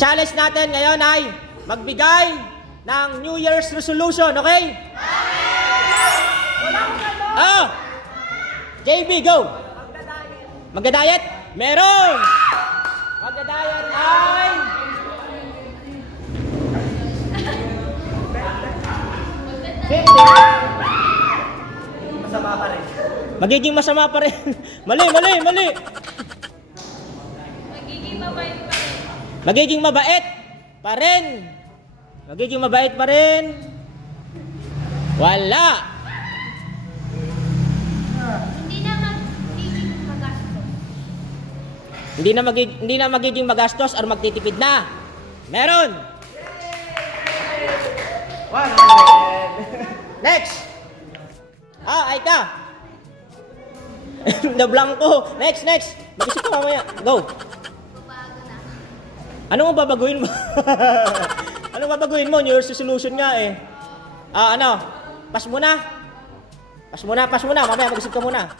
challenge natin ngayon ay magbigay ng New Year's resolution, okay? Oh! JB, go! Magda-diet? Meron! Magda-diet ay... Masama pa rin. Magiging masama pa rin. Mali, mali, mali. Magiging mabait pa rin. Magiging mabait pa rin. Magiging mabait pa rin. Wala. Hindi na magiging magastos or magtitipid na. Meron. 100. Next. Ay ka. Na blanco. Next. Mag-isip ka mamaya. Go. Ano mo babaguhin mo? Ano babaguhin mo? New Year's resolution nga eh. Ano? Pass muna. Mamaya mag-isip ka muna.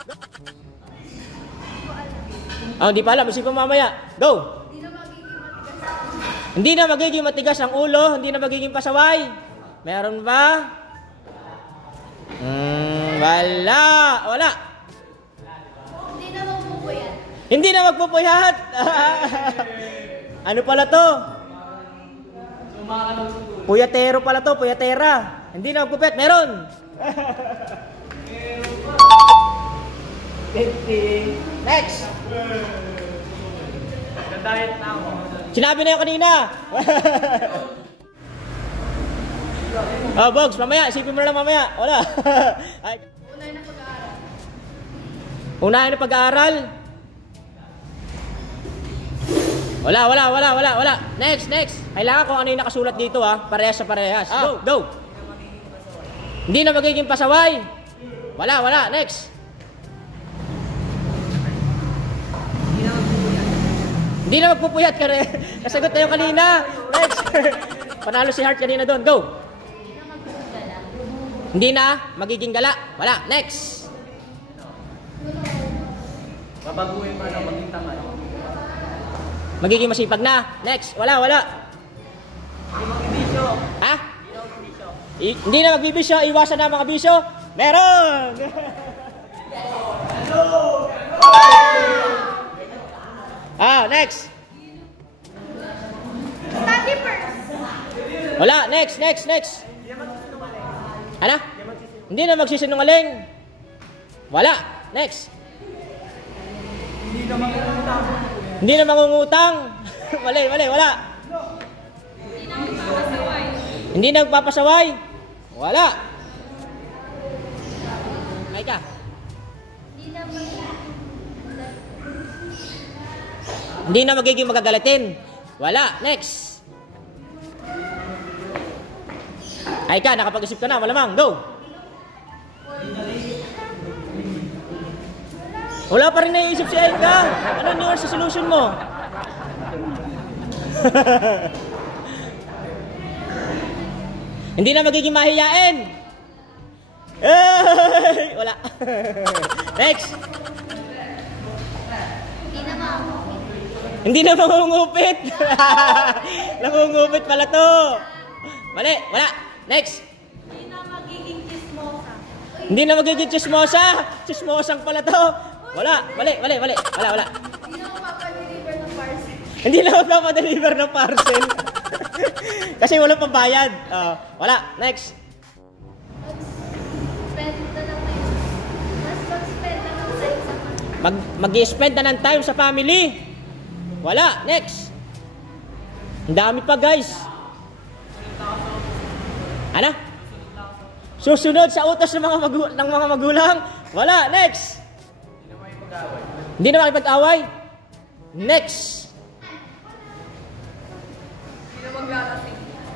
Hindi pa alam. Isip ka mamaya. Go. Hindi na magiging matigas ang ulo. Hindi na magiging pasaway. Meron ba? Wala. Hindi na magpupuyat. Ano pala to? Puyatero pala to, puyatera. Hindi na magpupuyat. Meron. 50. Next. Nag-diet na ako. Sinabi na yun kanina. Bogs, mamaya. Isipin mo na lang mamaya. Wala. Unahin na pag-aaral. Wala. Next. Kailangan kung ano yung nakasulat dito parehas sa parehas. Go. Hindi na magiging pasaway. Wala. Next. Hindi na magpupuyat ka rin. Kasagot na yung kanina. Next. Panalo si Heart kanina doon. Go. Hindi na magiging gala. Wala. Next. Babaguhin pa na maging tamad. Magiging masipag na. Next. Wala. Hindi magbibisyo. Ha? Hindi na magbibisyo. Iwasan na mga bisyo. Meron! Next. Study first. Wala. Next. Ano? Hindi na magsisinungaling. Wala. Next. Hindi na mangungutang. Mali. Wala. Hindi na magpapasaway. Wala. Ay ka. Hindi na magiging magagalatin. Wala. Next. Ay ka, nakapag-isip ka na. Malamang. Go. Wala pa rin naiisip si Aika. Ano New Year's resolution mo? Hindi na magiging mahiyain. Wala. Next. Hindi na mangungupit. Nangungupit pala to. Mali. Wala. Next. Hindi na magiging chismosa. Hindi na magiging chismosa. Chismosang pala to. Wala. Mali. Wala. Hindi na magpapadeliver ng parcel. Hindi na magpapadeliver ng parcel. Kasi walang pambayad. Wala. Next. Mag-spend na ng time sa family. Wala. Next. Ang dami pa, guys. Ano? Susunod sa utos ng mga magulang. Wala. Next. Hindi na makipag-away. Next.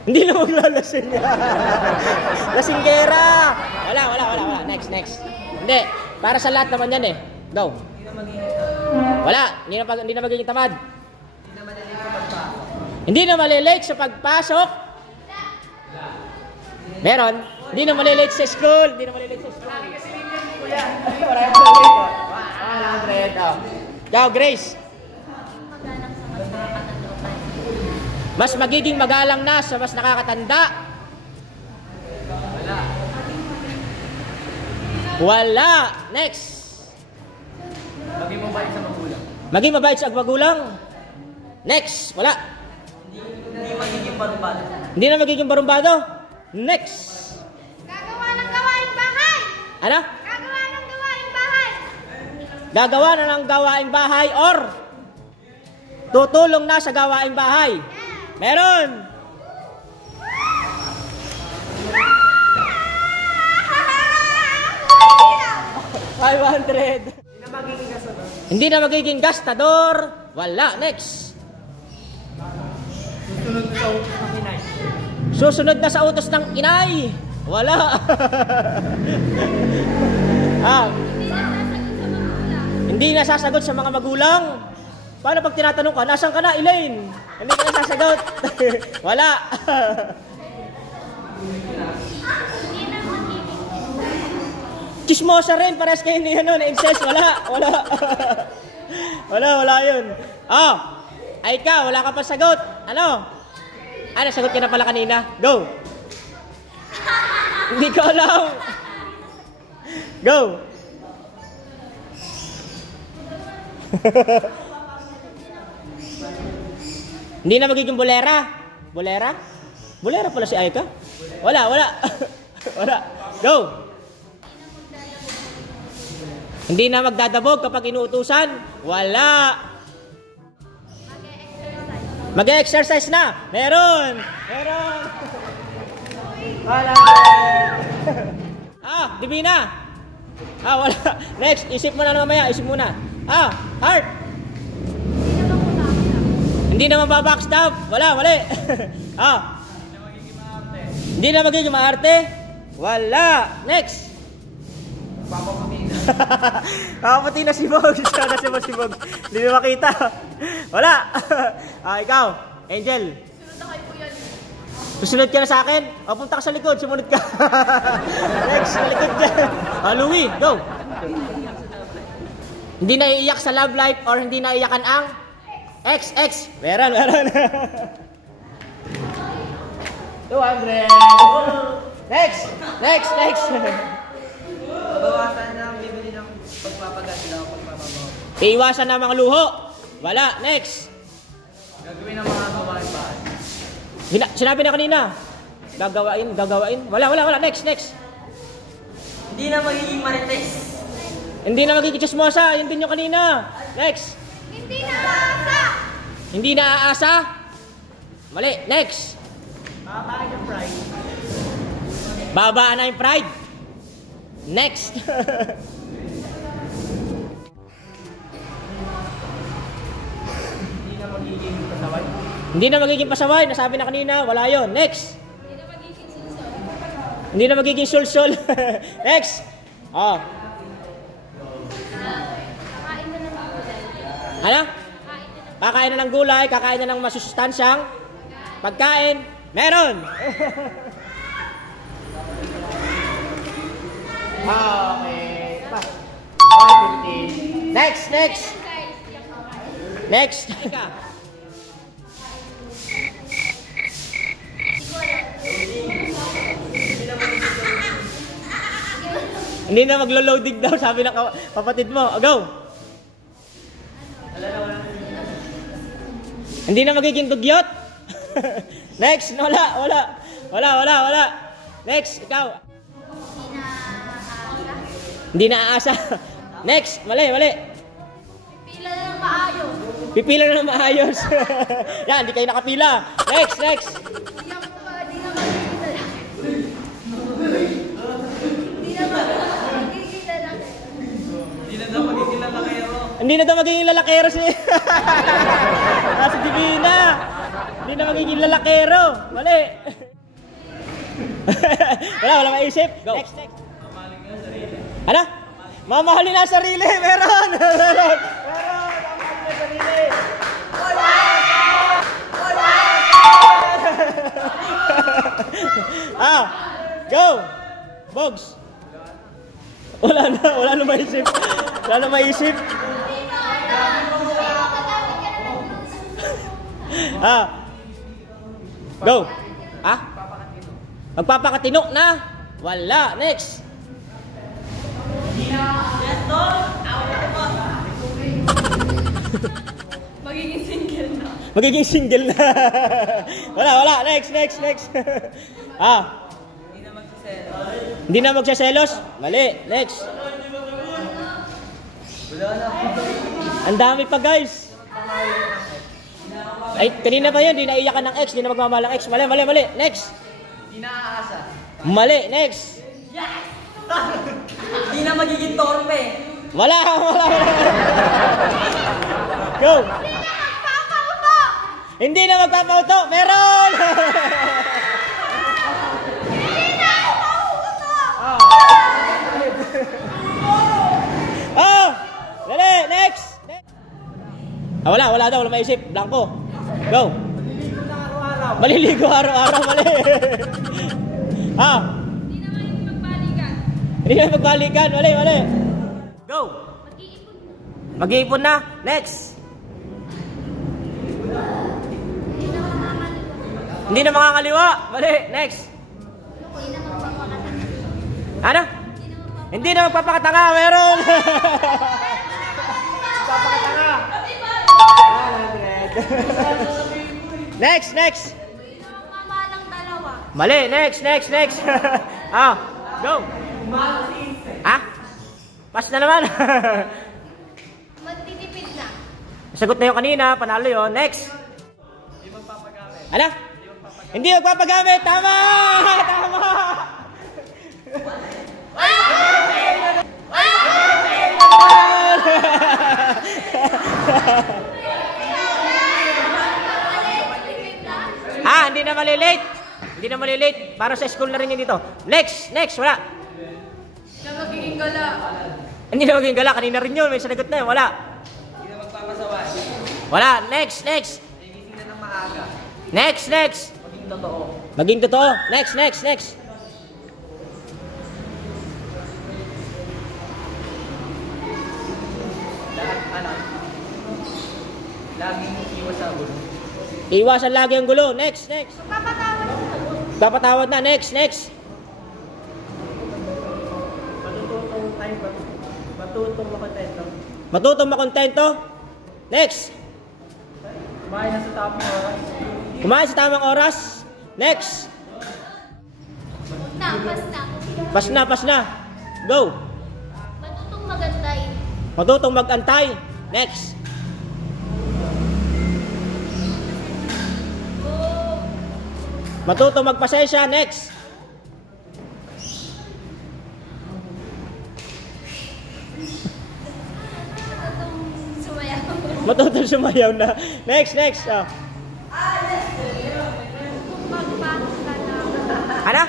Hindi na maglalasing. Lasinggera. Wala. Next. Hindi. Para sa lahat naman yan eh. Go. Wala. Hindi na magiging tamad. Hindi na malilate sa pagpasok. Meron. Hindi na malilate sa school. Wala yung malilate. Go, Grace. Mas magiging magalang na sa mas nakakatanda. Wala. Next. Maging mabait sa magulang. Maging mabait sa magulang. Next. Wala. Hindi magiging barubado. Hindi na magiging barumbado. Next. Gagawa ng gawaing bahay. Ano? Gagawa ng gawaing bahay. Gagawa na ng gawaing bahay or tutulong na sa gawaing bahay. Meron. 500. Hindi na magiging gastador. Wala. Next. Susunod sa utos ng inay. Susunod na sa utos ng inay. Wala. Ah, hindi nasasagot sa mga magulang. Paano pag tinatanong ka, nasan ka na, Elaine? Hindi ka nasasagot. Wala. Chismosa rin, pares kayo ni ano, na incest. Wala. Wala yun. Ay ikaw, wala ka pa sagot. Ano? Nasagot ka na pala kanina. Go. Hindi ko alam. Go. Hindi na magiging bolera. Bolera? Bolera pala si Aika? Wala. Wala. Go. Hindi na magdadabog kapag inuutusan. Wala. Mag-exercise na. Meron. Wala. Divina. Wala. Next, isip mo na mamaya. Isip muna. Heart. Hindi na mababackstab. Wala, mali. Hindi na magiging maarte. Wala. Next. Papaputi na si Bogs. Kasi mo si Bogs. Hindi mo makita. Wala. Ikaw, Angel. Susunod ka na sa akin. Punta ka sa likod. Sumunod ka. Next, sa likod dyan. Louie, go. Hindi na iiyak sa love life or hindi na iiyakan ang X. Meron. 200. Next. Babawasan na ang bibili ng pagpapagat sila o pagpapabaw. Iiwasan na mga luho. Wala. Next. Gagawin ang mga gawain bahay. Sinabi na kanina. Gagawain. Wala. Next. Hindi na magiging marites. Hindi na magiging chismosa. Yun din yung kanina. Next. Hindi na aasa. Mali. Next. Babaan yung pride. Babaan na yung pride. Next. Hindi na magiging pasaway. Hindi na magiging pasaway. Nasabi na kanina. Wala yon. Next. Hindi na magiging sulsol. Next. Ano? Kakain na ng gulay. Kakain na ng masusustansyang pagkain. Meron. Okay. 550. Next. Hindi na maglo-loading daw, sabi ng kapatid mo. Go. Hindi na magiging dugyot. Next. Wala. Next, ikaw. Hindi na aasa. Next, mali. Pipila na ng maayos. Yan, hindi kayo nakapila. Next. Hindi na daw magiging lalakero si Divina. Hindi na magiging lalakero. Mali. Wala maisip. Go. Next. Ano? Mamahalin na sarili. Meron. Mamahalin na sarili. Go. Bogs. Wala na maisip. Go. Ah? Magpapakatino na. Wala. Next. Magiging single na. Magiging single na. Wala. Next. Ah. Hindi na magsaselos. Mali. Next. Ang dami pa, guys. Ay, kanina pa yun. Di naiyakan ng ex. Di na magmamalang ex. Mali. Next. Di na-aasa. Mali. Next. Di na magiging torpe. Wala. Go. Magpapauto! Hindi na magpapauto. Meron. Hindi na ako mauuto! Oh. Dali. Next. Ah, wala daw. Wala maisip. Blanco. Go. Maliligo araw-araw. Mali. Ah. Hindi na magbalikan. Mali. Go. Mag-iipon na. Next. Hindi na makakaliwa. Mali. Next. Ano? Hindi na magpapakatanga. Meron. Magpapakatanga. Next. Mamalang dalawa. Mali. Next. Ah. Go. Ah? Pass na naman. Magtitipid na. Sagot na yung kanina, panalo yun. Next. Ano? Hindi magpapagamit. Tama! Ah, hindi na malilate. Para sa school na rin yun dito. Next. Wala. Na magiging gala. Hindi na maging gala. Kanina rin yun. May sanagot na yun. Wala. Di na magpapasaway. Wala. Next. Nagising na ng maaga. Next. Maging totoo. Maging totoo. Next. Laging iwas sa gulo. Iwasan lagi ang gulo. Next. Magpapatawad na. Papatawad na. Next. Matutong makontento. Next. Kumain sa tamang oras. Next. Pas na. Go. Matutong magantay. Matutong mag-antay. Next. Matutong magpasensya. Next. Matutong sumayaw na. Next. Oh. Ano?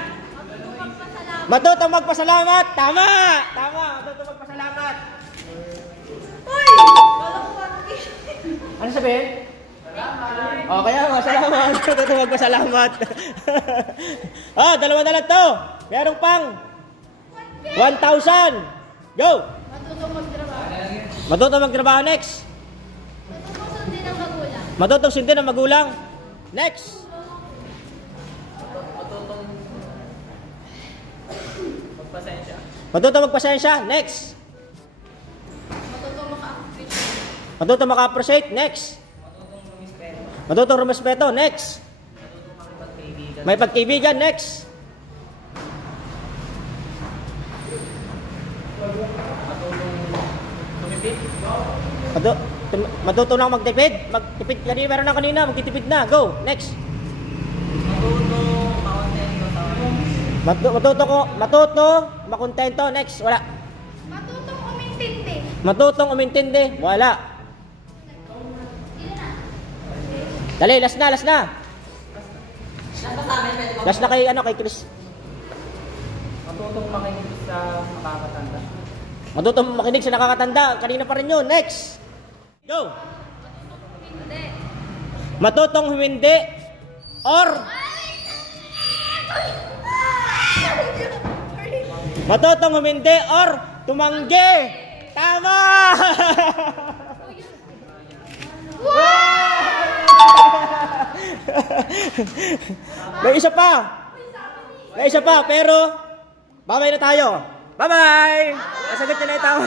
Matutong magpasalamat. Tama. Matutong magpasalamat. Ano sabihin? Oh, kaya salamat. Matutong magpasalamat. Ah, dalawa na lang to. Merong pang 1,000. Go. Matutong magtrabaho. Next. Matutong sundin ang magulang. Next. Matutong magpasensya. Next. Matutong maka-appreciate. Next. Matutong rumespeto. Next. May pagkaibigan. Next. Matutong lang magtipid. Magtipid. Meron na kanina. Magtitipid na. Go. Next. Matuto makontento. Next. Wala. Matutong umintindi. Wala. Dali, last na. Last na kay Chris. Matutong makinig sa nakakatanda. Matutong makinig sa nakakatanda. Kanina pa rin yun. Next. Go. Matutong humindi or matutong humindi or tumanggi. Tama! Wow! May isa pa. May isa pa, pero babay na tayo. Bye-bye! Nasagot niyo na yung tama.